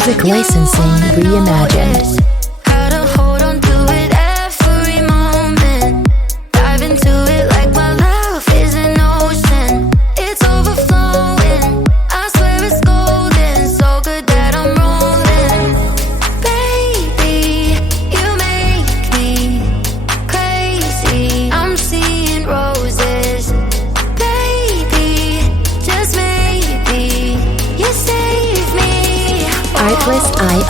Music licensing reimagined.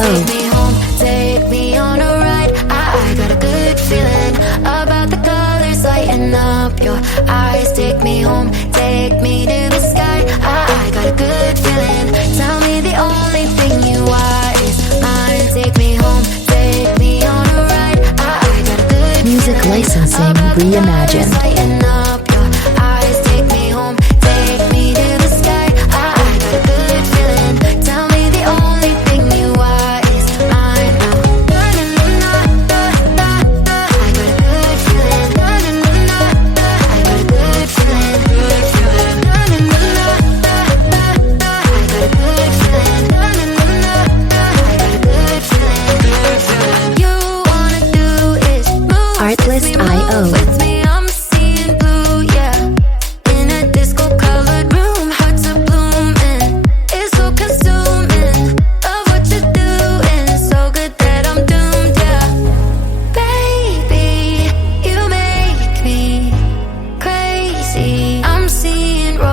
Take me home, take me on a ride. I got a good feeling about the colors lighting up your eyes. Take me home, take me to the sky. I got a good feeling. Tell me the only thing you want is mine. Take me home, take me on a ride. I got a good Music licensing reimagined. Lighting up your eyes. Take me home, take me to the sky. I got a good feeling. Tell me the only thing you want.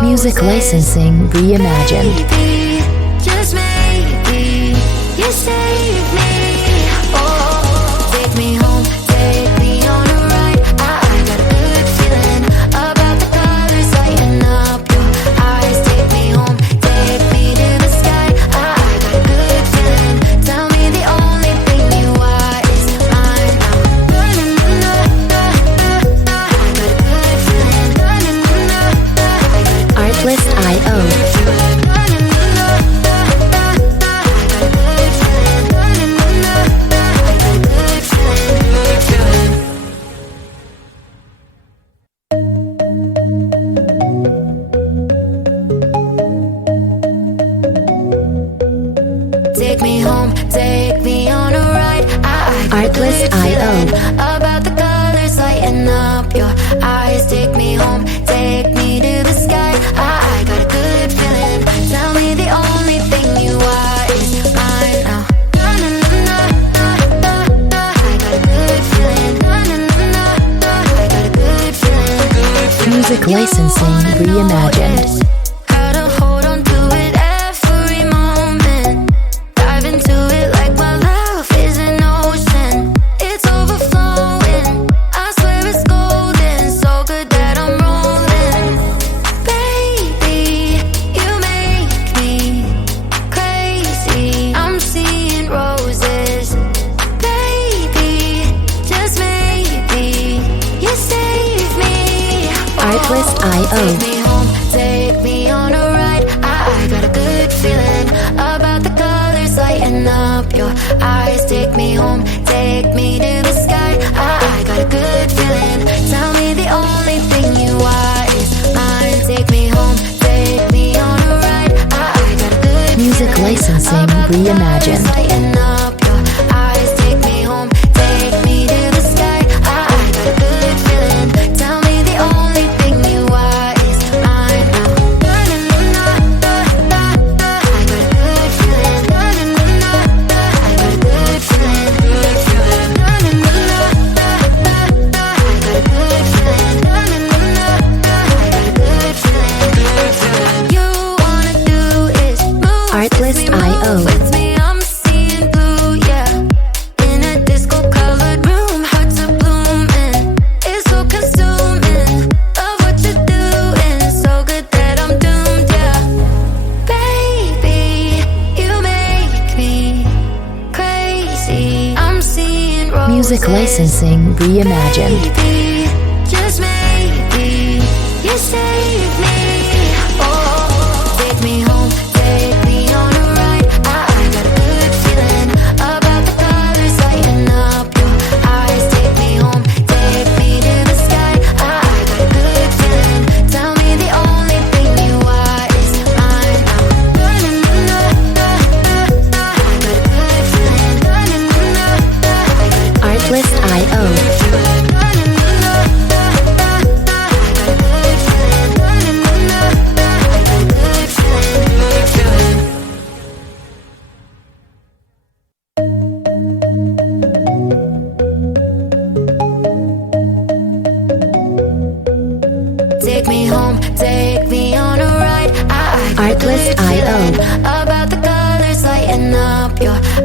Music licensing reimagined. Maybe, just maybe, you save me. Oh, take me home, take me on a ride. I got a good feeling about the colors lighting up your eyes. Take me home, take me to the sky. I got a good feeling. Tell me the only thing you want is mine now. I got a good feeling. Artlist.io. Take me home, take me on a ride. I got a good feeling about the colors lighting up your eyes. Take me home, take me to the sky. I got a good feeling. Tell me the only thing you want is mine now. I got a good feeling. I got a good feeling. Music licensing reimagined. Take me home, take me on a ride. I got a good feeling about the colors lighting up your eyes. Take me home, take me to the sky. I got a good feeling. Tell me the only thing you want is mine. Take me home, take me on a ride. I got a good Music licensing reimagined. Lighting up your eyes. Take me home, take me to the sky. I got a good feeling. Tell me the only thing you want. Artlist.io. With me, I'm seeing blue, yeah. In a disco-colored room, hearts are blooming. It's so consuming. Love what you're doing, so good that I'm doomed, yeah. Baby, you make me crazy. I'm seeing roses. Music licensing reimagined. Maybe, just maybe, you save me. Oh, take me home. Take me on a ride. I got a good feeling about the colors lighting up your eyes. Take me home, take me to the sky. I got a good feeling. Tell me the only thing you want is mine now. I got a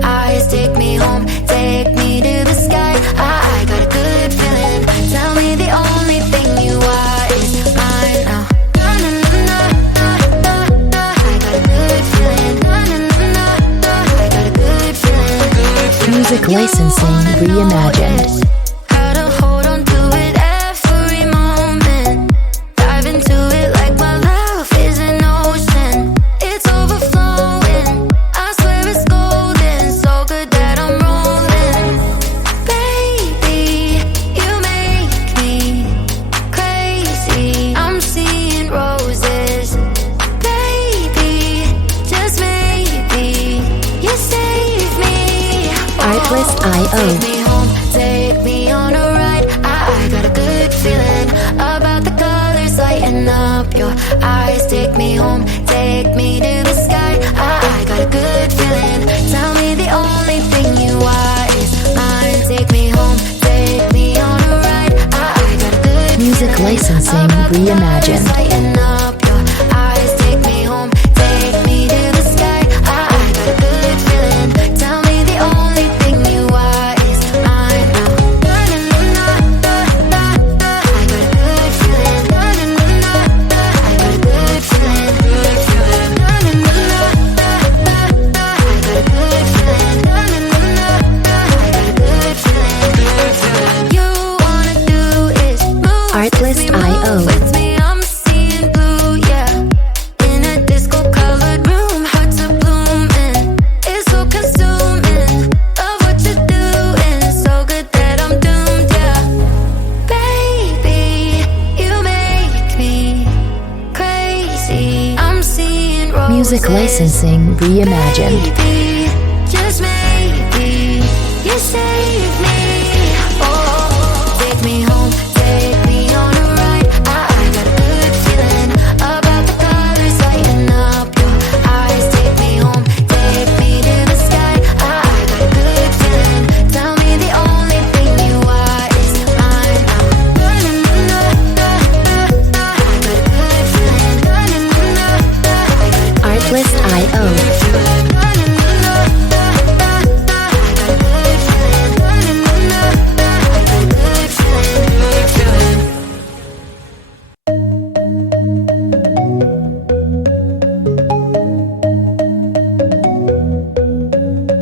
eyes take me home, take me to the sky. I got a good feeling. Tell me the only thing you are is mine now. I got a good feeling. I got a good feeling. Music licensing reimagined. Gotta hold on to it every moment. Dive into it like my love is an ocean. It's overflowing. I swear it's golden. So good that I'm rolling. Baby, you make me crazy. I'm seeing roses. Baby, just maybe you save me. Artlist.io. Take me home, take me on a ride. I got a good feeling about the colors lighting up your eyes. Take me home, take me to the sky. I got a good feeling. Tell me the only thing you are is mine. Take me home, take me on a ride. I got a good Music feeling licensing about the reimagined. colors lighting up your eyes. Take me home, take me to the sky. I got a good feeling. Tell me the only thing you are is mine now. I got a good feeling. I got a good feeling. I got a good feeling. I got a good feeling. You wanna do is move Artlist.io. with me. I'm seeing blue, yeah. In a disco-colored room, hearts are blooming. It's so consuming. Love what you're doing, so good that I'm doomed, yeah. Baby, you make me crazy. I'm seeing roses. Music licensing reimagined. Maybe, just maybe, you save me. Oh, take me home, take me on a ride. I got a good feeling about the colors lighting up your eyes. Take me home, take me to the sky. I got a good feeling. Tell me the only thing you are is mine now. I got a good feeling. Artlist.io.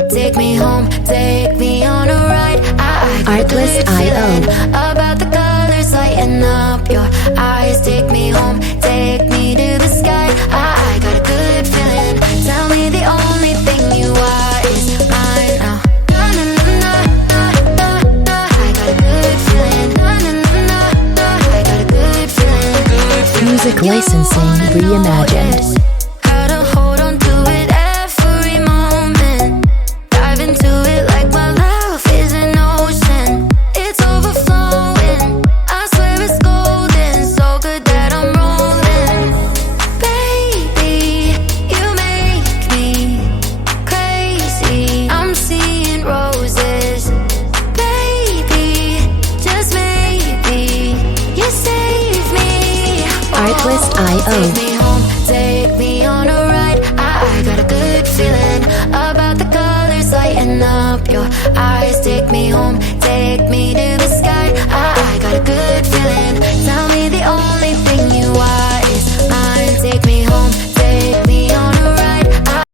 Take me home, take me on a ride. I got a good Artlist.io. feeling about the colors lighting up your eyes. Take me home, take me to the sky. I got a good feeling. Tell me the only thing you are is mine now. I got a good feeling. I got a good feeling. Music licensing reimagined. Gotta hold on to it every moment. Dive into it like my love is an ocean. It's overflowing. I swear it's golden. So good that I'm rolling. Baby, you make me crazy. I'm seeing roses. Baby, just maybe you save me. Artlist.io. Take me